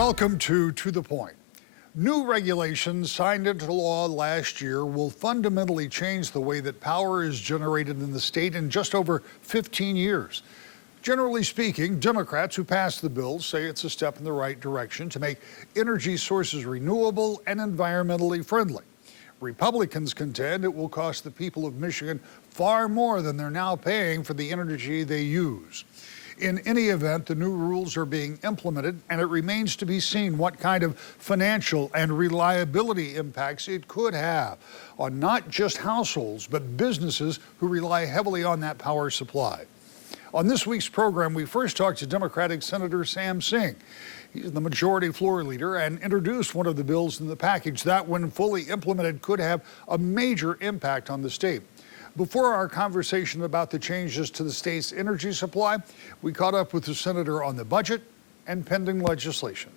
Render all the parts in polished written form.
Welcome to the Point. New regulations signed into law last year will fundamentally change the way that power is generated in the state in just over 15 years. Generally speaking, Democrats who passed the bill say it's a step in the right direction to make energy sources renewable and environmentally friendly. Republicans contend it will cost the people of Michigan far more than they're now paying for the energy they use. In any event, the new rules are being implemented, and it remains to be seen what kind of financial and reliability impacts it could have on not just households, but businesses who rely heavily on that power supply. On this week's program, we first talked to Democratic Senator Sam Singh. He's the majority floor leader and introduced one of the bills in the package that, when fully implemented, could have a major impact on the state. Before our conversation about the changes to the state's energy supply, we caught up with the senator on the budget and pending legislation.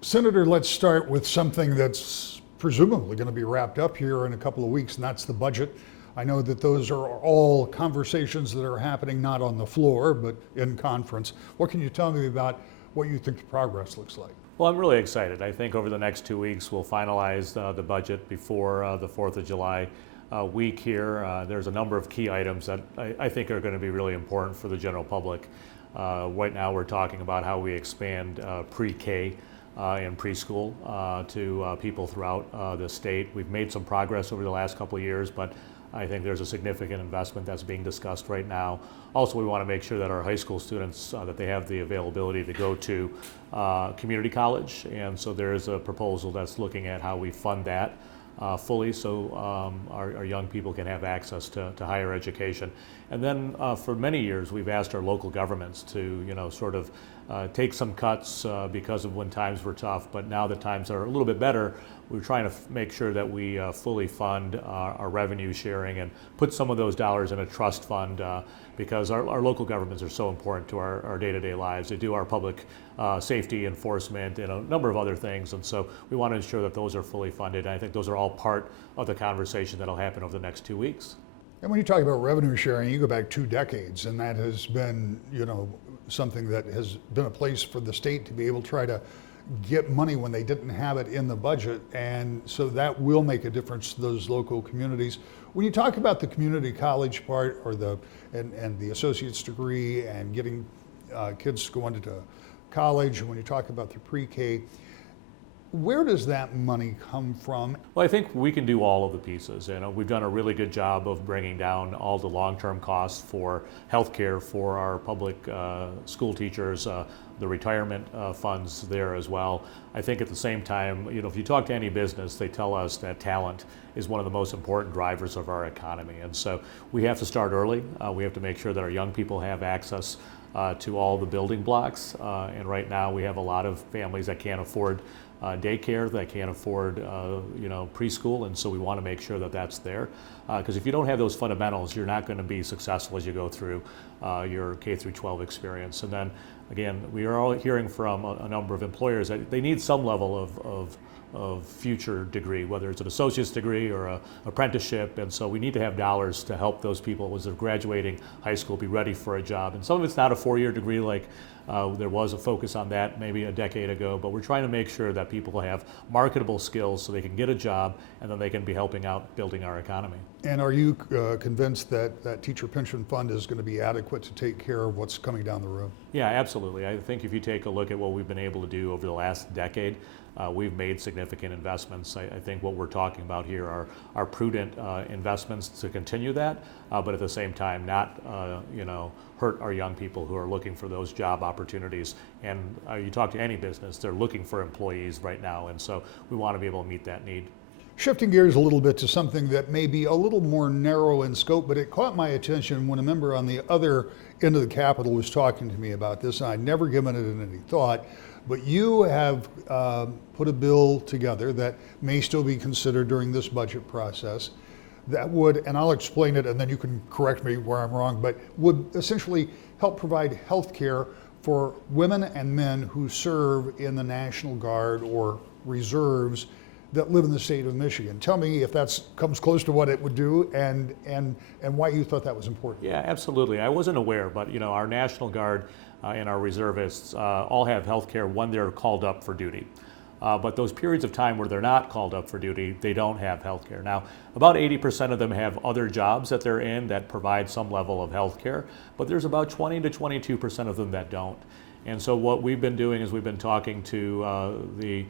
Senator, let's start with something that's presumably going to be wrapped up here in a couple of weeks, and that's the budget. I know that those are all conversations that are happening not on the floor, but in conference. What can you tell me about what you think the progress looks like? Well, I'm really excited. I think over the next 2 weeks, we'll finalize the budget before the 4th of July week here. There's a number of key items that I think are going to be really important for the general public. Right now we're talking about how we expand pre-K and preschool to people throughout the state. We've made some progress over the last couple of years, but I think there's a significant investment that's being discussed right now. Also, we want to make sure that our high school students, that they have the availability to go to community college, and so there is a proposal that's looking at how we fund that fully, so our young people can have access to higher education. And then for many years we've asked our local governments to sort of take some cuts because of when times were tough, but now that times are a little bit better, we're trying to make sure that we fully fund our revenue sharing and put some of those dollars in a trust fund because our local governments are so important to our day-to-day lives. They do our public safety enforcement and a number of other things, and so we want to ensure that those are fully funded. And I think those are all part of the conversation that'll happen over the next 2 weeks. And when you talk about revenue sharing, you go back 2 decades, and that has been, something that has been a place for the state to be able to try to get money when they didn't have it in the budget, and so that will make a difference to those local communities. When you talk about the community college part, or the associate's degree and getting kids going into college, when you talk about the pre-K, where does that money come from? Well, I think we can do all of the pieces. We've done a really good job of bringing down all the long-term costs for healthcare for our public school teachers, the retirement funds there as well. I think at the same time, if you talk to any business, they tell us that talent is one of the most important drivers of our economy. And so we have to start early. We have to make sure that our young people have access to all the building blocks. And right now we have a lot of families that can't afford daycare, that can't afford preschool, and so we want to make sure that that's there. Because if you don't have those fundamentals, you're not going to be successful as you go through your K through 12 experience. And then again, we are all hearing from a number of employers that they need some level of future degree, whether it's an associate's degree or an apprenticeship, and so we need to have dollars to help those people as they're graduating high school be ready for a job. And some of it's not a 4-year degree like there was a focus on that maybe a decade ago, but we're trying to make sure that people have marketable skills so they can get a job and then they can be helping out building our economy. And are you convinced that that teacher pension fund is going to be adequate to take care of what's coming down the road? Yeah, absolutely. I think if you take a look at what we've been able to do over the last decade, we've made significant investments. I think what we're talking about here are prudent investments to continue that, but at the same time not hurt our young people who are looking for those job opportunities. And you talk to any business, they're looking for employees right now, and so we want to be able to meet that need. Shifting gears a little bit to something that may be a little more narrow in scope, but it caught my attention when a member on the other end of the Capitol was talking to me about this, and I'd never given it any thought. But you have put a bill together that may still be considered during this budget process that would, and I'll explain it and then you can correct me where I'm wrong, but would essentially help provide health care for women and men who serve in the National Guard or reserves that live in the state of Michigan. Tell me if that comes close to what it would do and why you thought that was important. Yeah, absolutely. I wasn't aware, but our National Guard and our reservists all have health care when they're called up for duty. But those periods of time where they're not called up for duty, they don't have health care. Now, about 80% of them have other jobs that they're in that provide some level of health care, but there's about 20 to 22% of them that don't. And so what we've been doing is we've been talking to the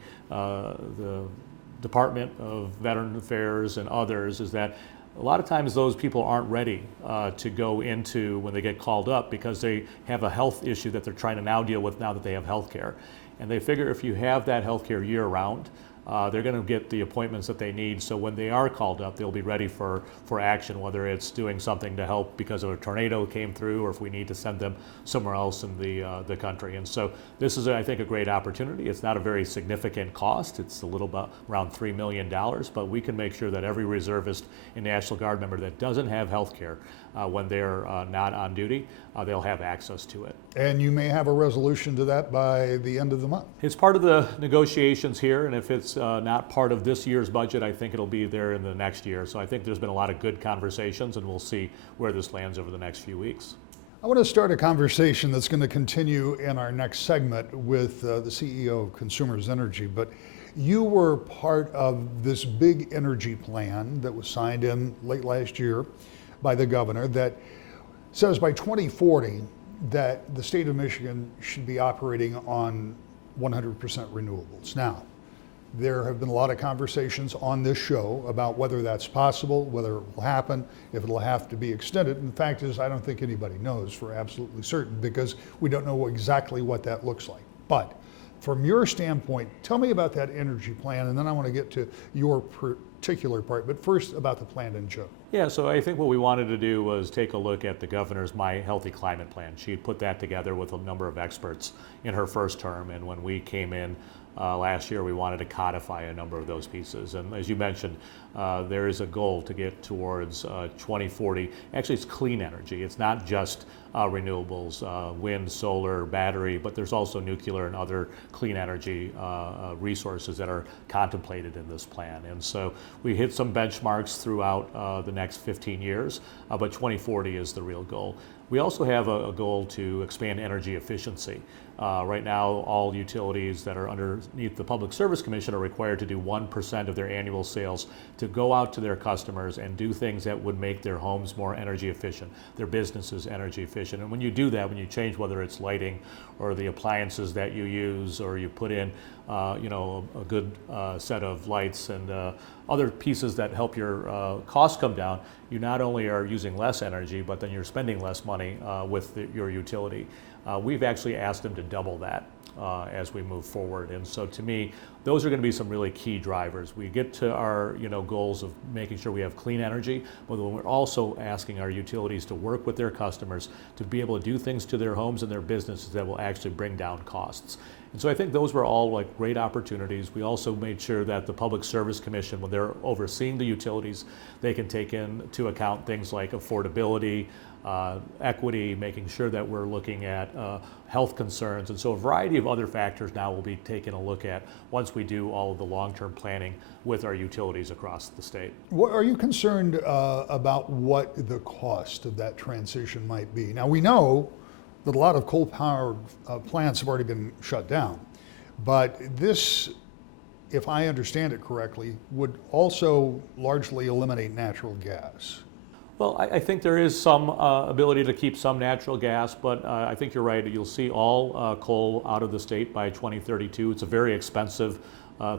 Department of Veteran Affairs and others, is that a lot of times those people aren't ready to go into when they get called up because they have a health issue that they're trying to now deal with now that they have health care. And they figure if you have that health care year round, they're going to get the appointments that they need, so when they are called up, they'll be ready for action, whether it's doing something to help because of a tornado came through or if we need to send them somewhere else in the country. And so this is, I think, a great opportunity. It's not a very significant cost. It's a little bit around $3 million, but we can make sure that every reservist and National Guard member that doesn't have health care when they're not on duty, they'll have access to it. And you may have a resolution to that by the end of the month. It's part of the negotiations here, and if it's not part of this year's budget, I think it'll be there in the next year. So I think there's been a lot of good conversations, and we'll see where this lands over the next few weeks. I want to start a conversation that's going to continue in our next segment with the CEO of Consumers Energy, but you were part of this big energy plan that was signed in late last year by the governor that says by 2040 that the state of Michigan should be operating on 100% renewables. Now, there have been a lot of conversations on this show about whether that's possible, whether it will happen, if it'll have to be extended. And the fact is, I don't think anybody knows for absolutely certain because we don't know exactly what that looks like. But from your standpoint, tell me about that energy plan, and then I want to get to your particular part. But first, about the plan in general. Yeah, so I think what we wanted to do was take a look at the governor's My Healthy Climate Plan. She put that together with a number of experts in her first term, and when we came in last year, we wanted to codify a number of those pieces. And as you mentioned, there is a goal to get towards 2040. Actually, it's clean energy. It's not just renewables, wind, solar, battery, but there's also nuclear and other clean energy resources that are contemplated in this plan. And so we hit some benchmarks throughout the next 15 years, but 2040 is the real goal. We also have a goal to expand energy efficiency. Right now, all utilities that are underneath the Public Service Commission are required to do 1% of their annual sales to go out to their customers and do things that would make their homes more energy efficient, their businesses energy efficient. And when you do that, when you change whether it's lighting or the appliances that you use, or you put in a good set of lights and other pieces that help your costs come down, you not only are using less energy, but then you're spending less money with your utility. We've actually asked them to double that as we move forward. And so to me, those are going to be some really key drivers. We get to our goals of making sure we have clean energy, but we're also asking our utilities to work with their customers to be able to do things to their homes and their businesses that will actually bring down costs. And so I think those were all like great opportunities. We also made sure that the Public Service Commission, when they're overseeing the utilities, they can take into account things like affordability, equity, making sure that we're looking at health concerns. And so a variety of other factors now will be taken a look at once we do all of the long-term planning with our utilities across the state. Are you concerned about what the cost of that transition might be? Now, we know that a lot of coal-powered plants have already been shut down, but this, if I understand it correctly, would also largely eliminate natural gas. Well, I think there is some ability to keep some natural gas, but I think you're right. You'll see all coal out of the state by 2032. It's a very expensive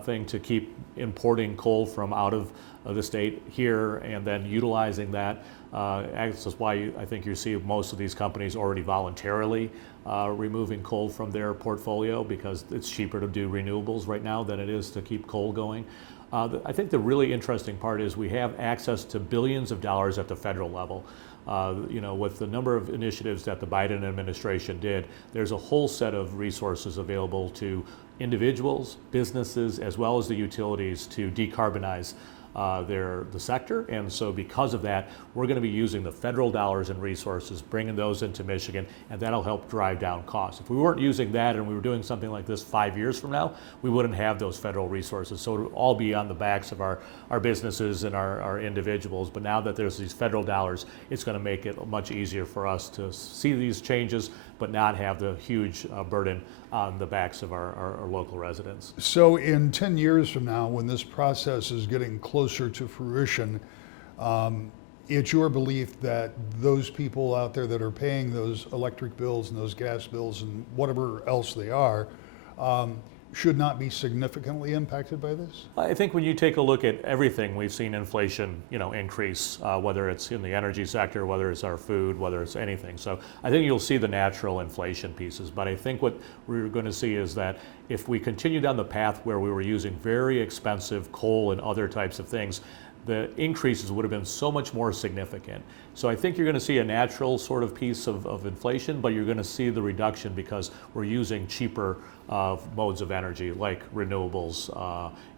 thing to keep importing coal from out of the state here and then utilizing that. That's why I think you see most of these companies already voluntarily removing coal from their portfolio, because it's cheaper to do renewables right now than it is to keep coal going. I think the really interesting part is we have access to billions of dollars at the federal level. With the number of initiatives that the Biden administration did, there's a whole set of resources available to individuals, businesses, as well as the utilities to decarbonize the sector. And so because of that, we're going to be using the federal dollars and resources, bringing those into Michigan, and that'll help drive down costs. If we weren't using that and we were doing something like this 5 years from now, we wouldn't have those federal resources. So it'll all be on the backs of our businesses and our individuals. But now that there's these federal dollars, it's going to make it much easier for us to see these changes, but not have the huge burden on the backs of our local residents. So in 10 years from now, when this process is getting closer to fruition, it's your belief that those people out there that are paying those electric bills and those gas bills and whatever else they are, should not be significantly impacted by this? I think when you take a look at everything, we've seen inflation, increase, whether it's in the energy sector, whether it's our food, whether it's anything. So I think you'll see the natural inflation pieces. But I think what we're going to see is that if we continue down the path where we were using very expensive coal and other types of things, the increases would have been so much more significant. So I think you're going to see a natural sort of piece of inflation, but you're going to see the reduction because we're using cheaper modes of energy like renewables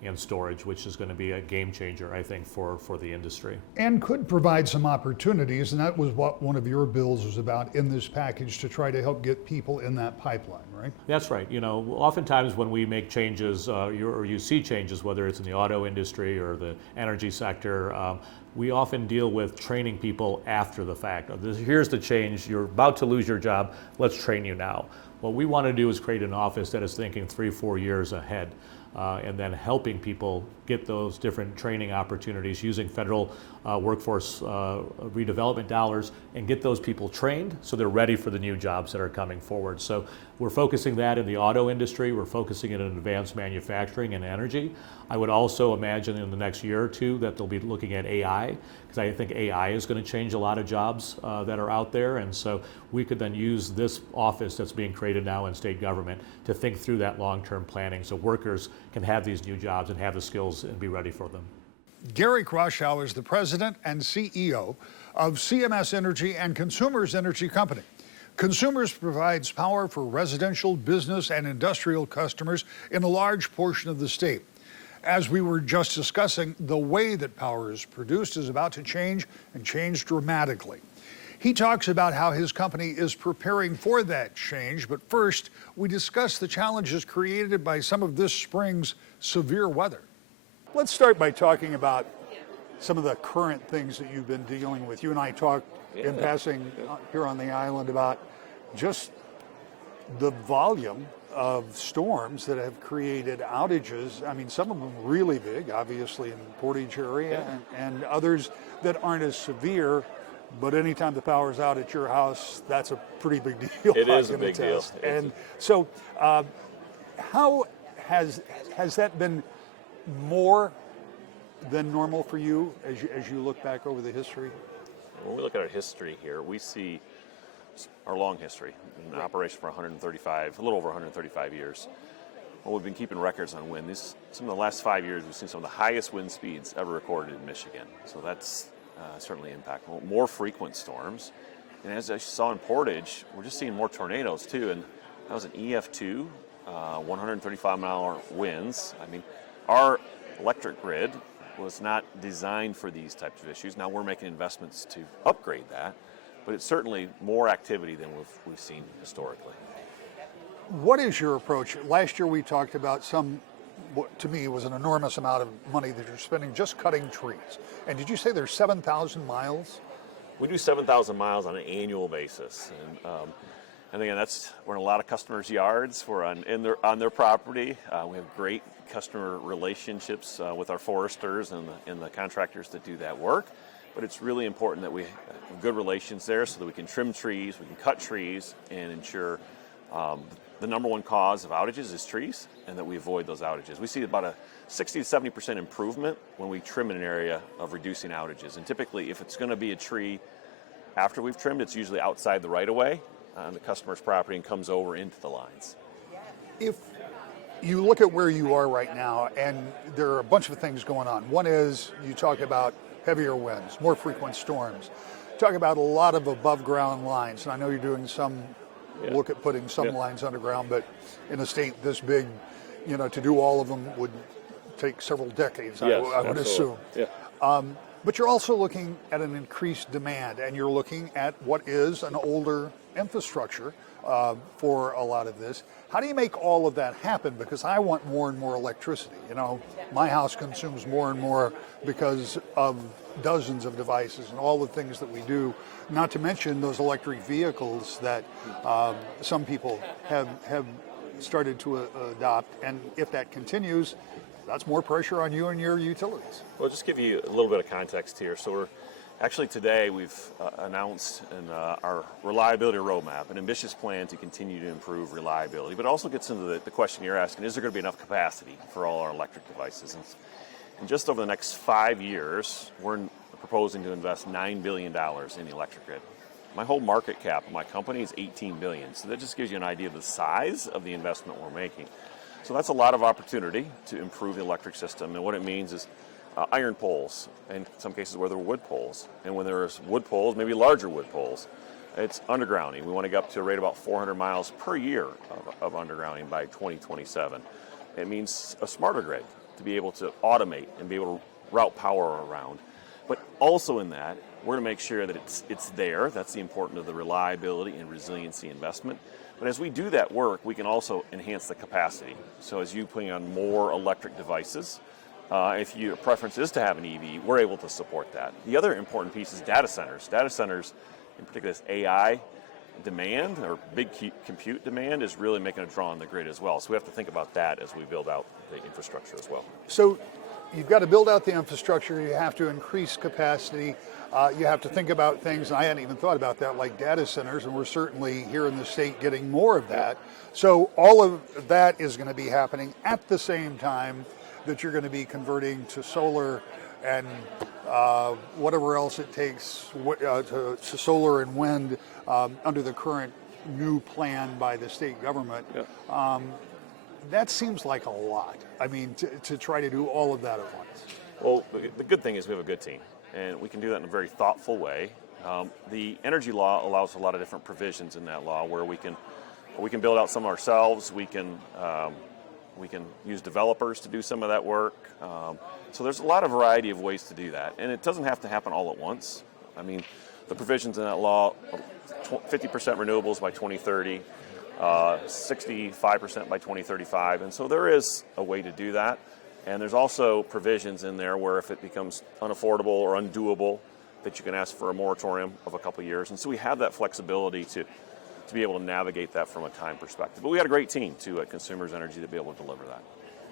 and storage, which is going to be a game changer, I think, for the industry. And could provide some opportunities, and that was what one of your bills was about in this package, to try to help get people in that pipeline, right? That's right. Oftentimes when we make changes, or you see changes, whether it's in the auto industry or the energy sector, we often deal with training people after the fact. Here's the change, you're about to lose your job, let's train you now. What we want to do is create an office that is thinking 3-4 years ahead, and then helping people get those different training opportunities using federal workforce redevelopment dollars and get those people trained so they're ready for the new jobs that are coming forward. So we're focusing that in the auto industry, we're focusing it in advanced manufacturing and energy. I would also imagine in the next year or two that they'll be looking at AI, because I think AI is going to change a lot of jobs that are out there, and so we could then use this office that's being created now in state government to think through that long-term planning so workers can have these new jobs and have the skills and be ready for them. Gary Kroshow is the president and CEO of CMS Energy and Consumers Energy Company. Consumers provides power for residential, business, and industrial customers in a large portion of the state. As we were just discussing, the way that power is produced is about to change and change dramatically. He talks about how his company is preparing for that change, but first, we discuss the challenges created by some of this spring's severe weather. Let's start by talking about some of the current things that you've been dealing with. You and I talked in passing here on the island about just the volume of storms that have created outages. I mean, some of them really big, obviously in the Portage area, and others that aren't as severe. But anytime the power's out at your house, that's a pretty big deal. It is a big deal. And so, how has that been more than normal for you as you look back over the history? When we look at our history here, we see our long history in operation for a little over 135 years. Well, we've been keeping records on wind. Some of the last 5 years, we've seen some of the highest wind speeds ever recorded in Michigan. So that's certainly impactful. More frequent storms. And as I saw in Portage, we're just seeing more tornadoes too. And that was an EF2, 135-mile-an-hour winds. I mean, our electric grid was not designed for these types of issues. Now we're making investments to upgrade that, but it's certainly more activity than we've seen historically. What is your approach? Last year we talked about what to me was an enormous amount of money that you're spending just cutting trees. And did you say there's 7,000 miles? We do 7,000 miles on an annual basis. And again, we're in a lot of customers' yards. We're on their property. We have great customer relationships with our foresters and the contractors that do that work. But it's really important that we have good relations there so that we can trim trees, we can cut trees, and ensure the number one cause of outages is trees, and that we avoid those outages. We see about a 60 to 70% improvement when we trim in an area of reducing outages. And typically, if it's going to be a tree after we've trimmed, it's usually outside the right-of-way on the customer's property and comes over into the lines. If you look at where you are right now, and there are a bunch of things going on. One is you talk about heavier winds, more frequent storms. Talk about a lot of above-ground lines, and I know you're doing some look at putting some lines underground, but in a state this big, to do all of them would take several decades, Yes, I would assume. Yeah. But you're also looking at an increased demand, and you're looking at what is an older infrastructure for a lot of this. How do you make all of that happen? Because I want more and more electricity. My house consumes more and more because of dozens of devices and all the things that we do, not to mention those electric vehicles that some people have started to adopt. And if that continues, that's more pressure on you and your utilities. Well, just give you a little bit of context here. So we're actually today we've announced in our reliability roadmap an ambitious plan to continue to improve reliability, but it also gets into the question you're asking, is there going to be enough capacity for all our electric devices? And just over the next 5 years, we're proposing to invest $9 billion in the electric grid. My whole market cap of my company is $18 billion, so that just gives you an idea of the size of the investment we're making. So that's a lot of opportunity to improve the electric system, and what it means is iron poles, in some cases where there are wood poles. And when there's wood poles, maybe larger wood poles, it's undergrounding. We want to get up to a rate of about 400 miles per year of undergrounding by 2027. It means a smarter grid to be able to automate and be able to route power around. But also in that, we're going to make sure that it's there. That's the importance of the reliability and resiliency investment. But as we do that work, we can also enhance the capacity. So as you put on more electric devices, if your preference is to have an EV, we're able to support that. The other important piece is data centers. Data centers, in particular this AI demand or big compute demand, is really making a draw on the grid as well. So we have to think about that as we build out the infrastructure as well. So you've got to build out the infrastructure, you have to increase capacity, you have to think about things, and I hadn't even thought about that, like data centers, and we're certainly here in the state getting more of that. So all of that is going to be happening at the same time that you're going to be converting to solar and whatever else it takes to solar and wind under the current new plan by the state government. Yeah. That seems like a lot. I mean, to try to do all of that at once. Well, the good thing is we have a good team, and we can do that in a very thoughtful way. The energy law allows a lot of different provisions in that law where we can build out some ourselves. We can use developers to do some of that work. So there's a lot of variety of ways to do that, and it doesn't have to happen all at once. I mean, the provisions in that law, 50% renewables by 2030. 65% by 2035, and so there is a way to do that. And there's also provisions in there where if it becomes unaffordable or undoable, that you can ask for a moratorium of a couple years. And so we have that flexibility to be able to navigate that from a time perspective. But we got a great team too at Consumers Energy to be able to deliver that.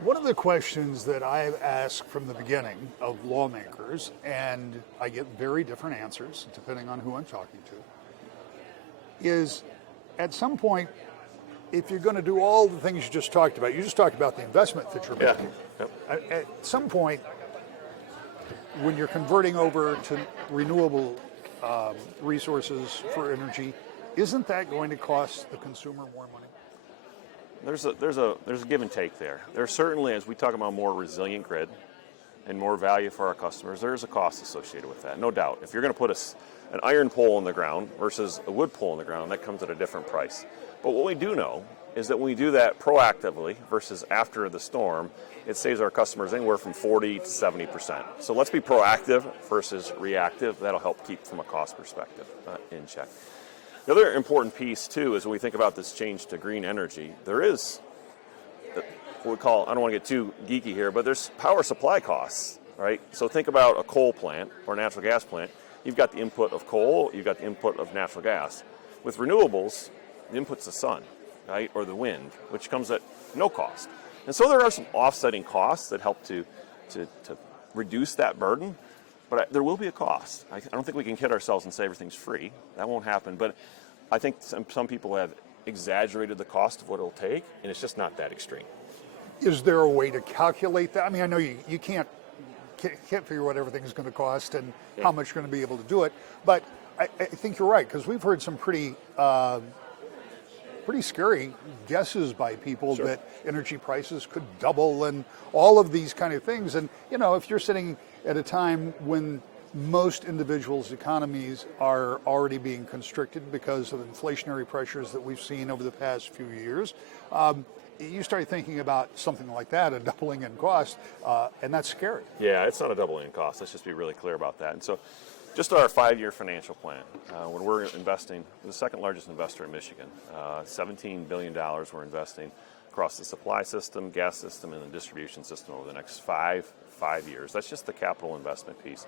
One of the questions that I've asked from the beginning of lawmakers, and I get very different answers depending on who I'm talking to, is at some point, if you're going to do all the things you just talked about the investment that you're making. Yep. At some point, when you're converting over to renewable resources for energy, isn't that going to cost the consumer more money? There's a give and take there. There's certainly, as we talk about more resilient grid and more value for our customers, there's a cost associated with that, no doubt. If you're going to put an iron pole in the ground versus a wood pole in the ground, that comes at a different price. But what we do know is that when we do that proactively versus after the storm, it saves our customers anywhere from 40 to 70%. So let's be proactive versus reactive. That'll help keep from a cost perspective in check. The other important piece too is when we think about this change to green energy, there is what we call, I don't want to get too geeky here, but there's power supply costs, right? So think about a coal plant or a natural gas plant. You've got the input of coal, you've got the input of natural gas. With renewables, the input's the sun, right, or the wind, which comes at no cost. And so there are some offsetting costs that help to reduce that burden, but there will be a cost. I don't think we can kid ourselves and say everything's free. That won't happen, but I think some people have exaggerated the cost of what it'll take, and it's just not that extreme. Is there a way to calculate that? I mean, I know you can't figure what everything's going to cost and how much you're going to be able to do it, but I think you're right, because we've heard some pretty scary guesses by people that energy prices could double and all of these kind of things. And, you know, if you're sitting at a time when most individuals' economies are already being constricted because of inflationary pressures that we've seen over the past few years, you start thinking about something like that, a doubling in cost, and that's scary. Yeah, it's not a doubling in cost. Let's just be really clear about that. And so just our 5-year financial plan, when we're investing, we're the second largest investor in Michigan, $17 billion we're investing across the supply system, gas system, and the distribution system over the next five years. That's just the capital investment piece.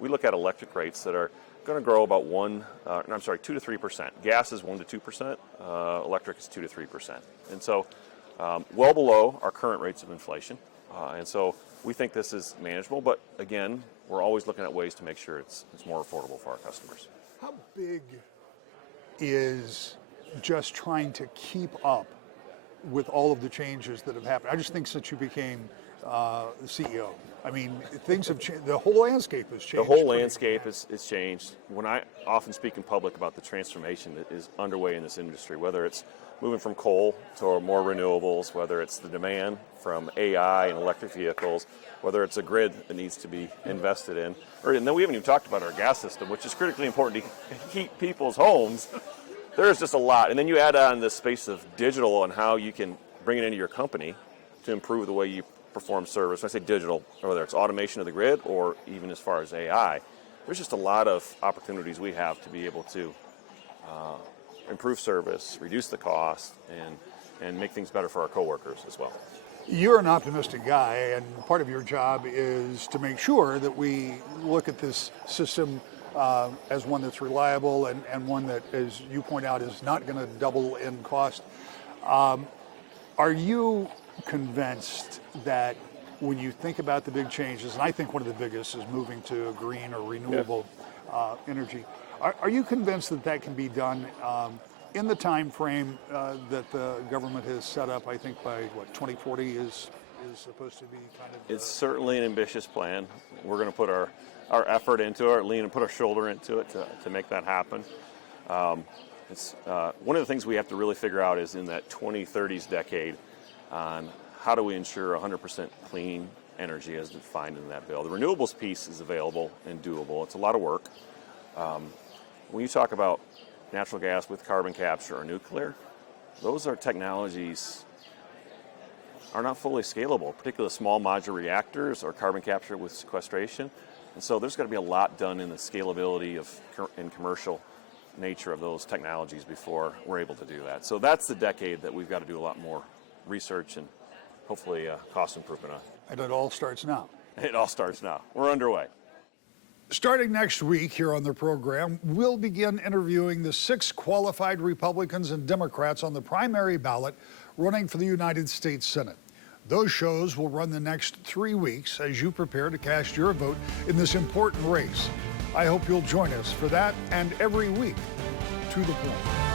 we look at electric rates that are going to grow about 2 to 3%. Gas is 1 to 2%. Electric is 2 to 3%. And so well below our current rates of inflation. And so we think this is manageable, but again, we're always looking at ways to make sure it's more affordable for our customers. How big is just trying to keep up with all of the changes that have happened? I just think since you became the CEO, I mean, things have changed. The whole landscape has changed. The whole landscape is changed. When I often speak in public about the transformation that is underway in this industry, whether it's moving from coal to more renewables, whether it's the demand from AI and electric vehicles, whether it's a grid that needs to be invested in, and then we haven't even talked about our gas system, which is critically important to heat people's homes. There's just a lot. And then you add on this space of digital and how you can bring it into your company to improve the way you perform service. When I say digital, whether it's automation of the grid or even as far as AI, there's just a lot of opportunities we have to be able to improve service, reduce the cost, and make things better for our coworkers as well. You're an optimistic guy, and part of your job is to make sure that we look at this system as one that's reliable and one that, as you point out, is not going to double in cost. Are you convinced that when you think about the big changes, and I think one of the biggest is moving to green or renewable energy, are you convinced that that can be done in the time frame that the government has set up? I think by 2040 is supposed to be kind of. It's certainly an ambitious plan. We're going to put our effort into it, lean and put our shoulder into it to make that happen. It's one of the things we have to really figure out is in that 2030s decade on how do we ensure 100% clean energy as defined in that bill. The renewables piece is available and doable. It's a lot of work. When you talk about natural gas with carbon capture or nuclear, those are technologies are not fully scalable, particularly small modular reactors or carbon capture with sequestration. And so there's got to be a lot done in the scalability and commercial nature of those technologies before we're able to do that. So that's the decade that we've got to do a lot more research and hopefully cost improvement on. And it all starts now. It all starts now. We're underway. Starting next week here on the program, we'll begin interviewing the 6 qualified Republicans and Democrats on the primary ballot running for the United States Senate. Those shows will run the next 3 weeks as you prepare to cast your vote in this important race. I hope you'll join us for that and every week. To the Point.